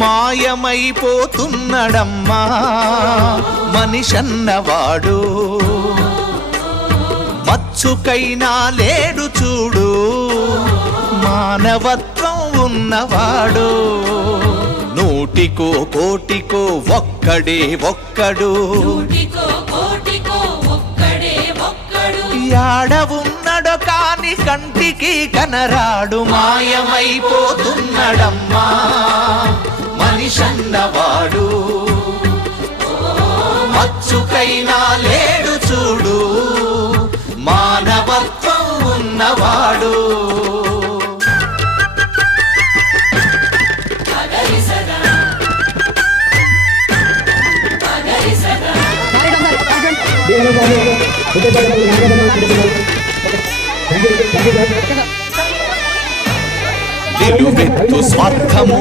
మాయమైపోతున్నడమ్మా మనిషన్నవాడు, మచ్చుకైనా లేడు చూడు మానవత్వం ఉన్నవాడు. నూటికో కోటికో ఒక్కడే ఒక్కడు, యాడ ఉన్నడో కాని కంటికి కనరాడు. మాయమైపోతున్నడమ్మా మనిషన్నవాడు, మచ్చుకైనా లేడు చూడు మానవత్వం ఉన్నవాడు. నిలువెత్తు స్వార్థము